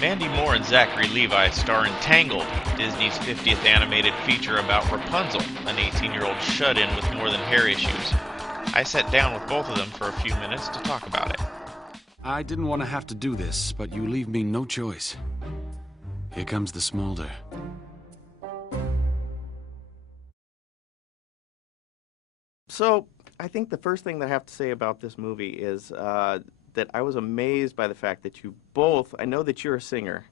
Mandy Moore and Zachary Levi star in Tangled, Disney's 50th animated feature about Rapunzel, an 18-year-old shut-in with more than hair issues. I sat down with both of them for a few minutes to talk about it. I didn't want to have to do this, but you leave me no choice. Here comes the smolder. So, I think the first thing that I have to say about this movie is that I was amazed by the fact that you both, I know that you're a singer,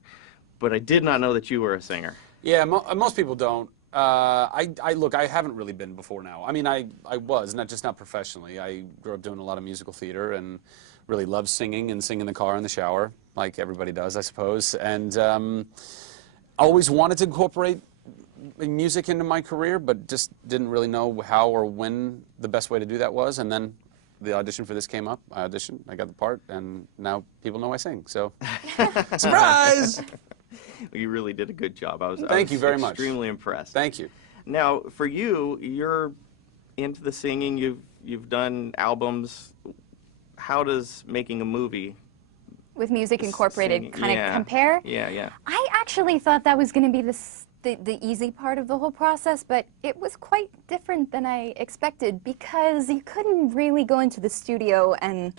but I did not know that you were a singer. Yeah, most people don't. Look, I haven't really been before now. I mean, I was, not professionally. I grew up doing a lot of musical theater and really loved singing and sing in the car in the shower, like everybody does, I suppose. And always wanted to incorporate music into my career, but just didn't really know how or when the best way to do that was. And then the audition for this came up. I auditioned, I got the part, and now people know I sing. So, surprise! You really did a good job. Thank you very much. Extremely impressed. Thank you. Now, for you, you're into the singing. You've done albums. How does making a movie with music incorporated kind of compare? Yeah. I actually thought that was going to be the easy part of the whole process, but it was quite different than I expected because you couldn't really go into the studio and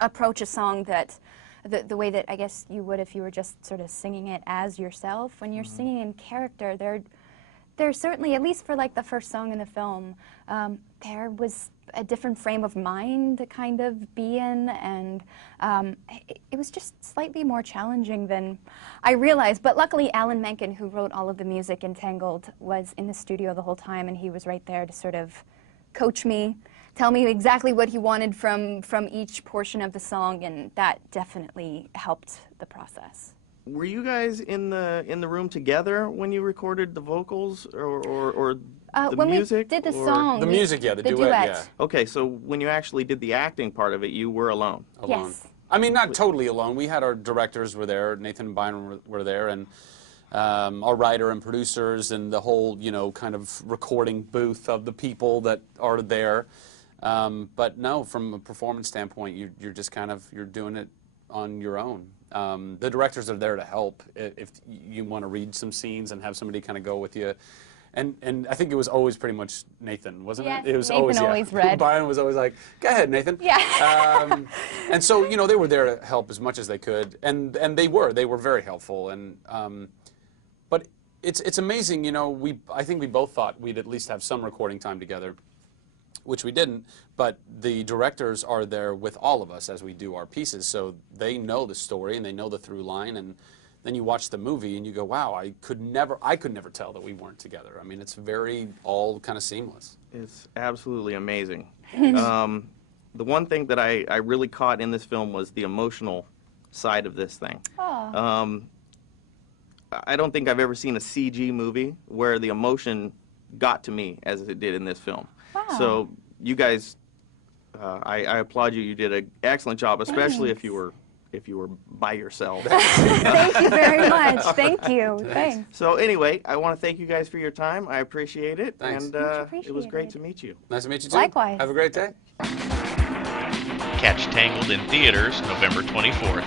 approach a song that the way that I guess you would if you were just sort of singing it as yourself. When you're singing in character, there's certainly, at least for like the first song in the film, there was a different frame of mind to kind of be in, and it was just slightly more challenging than I realized. But luckily, Alan Menken, who wrote all of the music in Tangled, was in the studio the whole time, and he was right there to sort of coach me, tell me exactly what he wanted from each portion of the song, and that definitely helped the process. Were you guys in the room together when you recorded the vocals or the when music? We did the song. The music, yeah, the duet, yeah. Okay, so when you actually did the acting part of it, you were alone? Alone. Yes. I mean, not totally alone. We had our directors were there, Nathan and Byron were there, and our writer and producers, and the whole, kind of recording booth of the people that are there. But no, from a performance standpoint, you're just you're doing it on your own. The directors are there to help if you want to read some scenes and have somebody kind of go with you. And I think it was always pretty much Nathan, wasn't it? It was Nathan always read. Byron was always like, go ahead, Nathan. Yeah. And so, they were there to help as much as they could. And they were very helpful. And but it's amazing, I think we both thought we'd at least have some recording time together, which we didn't, but the directors are there with all of us as we do our pieces, so they know the story and they know the through line, and then you watch the movie and you go, wow, I could never tell that we weren't together. I mean, it's very all kind of seamless. It's absolutely amazing. The one thing that I really caught in this film was the emotional side of this thing. I don't think I've ever seen a CG movie where the emotion got to me as it did in this film. Wow. So you guys, I applaud you. You did an excellent job, especially if you were by yourself. Thank you very much. Thank you. Thanks. So anyway, I want to thank you guys for your time. I appreciate it. Thanks. And Much it was great to meet you. Nice to meet you too. Likewise. Have a great day. Catch Tangled in theaters November 24th.